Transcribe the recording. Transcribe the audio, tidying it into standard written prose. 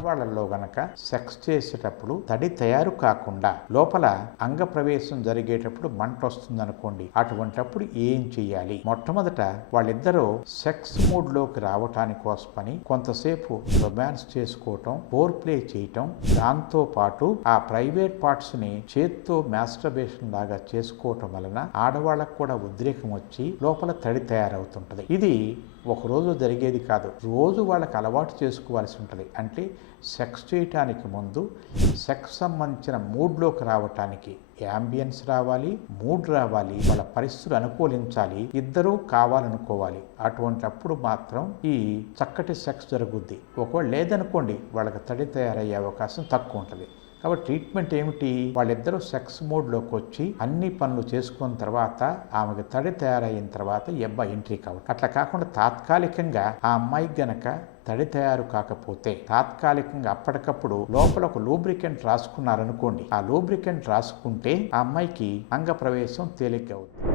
ఆడవాళ్లలో గనక సెక్స్ చేసేటప్పుడు తడి తయారు కాకుండా లోపల అంగ ప్రవేశం జరిగేటప్పుడు మంట వస్తుంది అనుకోండి, అటువంటప్పుడు ఏం చెయ్యాలి? మొట్టమొదట వాళ్ళిద్దరూ సెక్స్ మూడ్ లోకి రావటానికి కోసమని కొంతసేపు రొమాన్స్ చేసుకోవటం, ఫోర్ ప్లే చేయటం, దాంతో పాటు ఆ ప్రైవేట్ పార్ట్స్ ని చేత్తో మాస్టర్బేషన్ లాగా చేసుకోవటం వలన ఆడవాళ్ళకు కూడా ఉద్రేకం వచ్చి లోపల తడి తయారవుతుంటది. ఇది ఒక రోజు జరిగేది కాదు, రోజు వాళ్ళకి అలవాటు చేసుకోవాల్సి ఉంటుంది. అంటే సెక్స్ చేయటానికి ముందు సెక్స్ సంబంధించిన మూడ్లోకి రావటానికి యాంబియన్స్ రావాలి, మూడ్ రావాలి, వాళ్ళ పరిస్థితులు అనుకూలించాలి, ఇద్దరూ కావాలనుకోవాలి. అటువంటప్పుడు మాత్రం ఈ చక్కటి సెక్స్ జరుగుద్ది. ఒకవేళ లేదనుకోండి, వాళ్ళకి తడి తయారయ్యే అవకాశం తక్కువ ఉంటుంది. కాబట్టి ట్రీట్మెంట్ ఏమిటి? వాళ్ళిద్దరూ సెక్స్ మోడ్లోకి వచ్చి అన్ని పనులు చేసుకున్న తర్వాత ఆమెకు తడి తయారైన తర్వాత ఈ అబ్బాయి ఎంట్రీ కావాలి. అట్లా కాకుండా తాత్కాలికంగా ఆ అమ్మాయికి గనక తడి తయారు కాకపోతే తాత్కాలికంగా అప్పటికప్పుడు లోపల ఒక లూబ్రికెంట్ రాసుకున్నారనుకోండి, ఆ లూబ్రికెంట్ రాసుకుంటే ఆ అమ్మాయికి అంగ ప్రవేశం తేలిక అవుతుంది.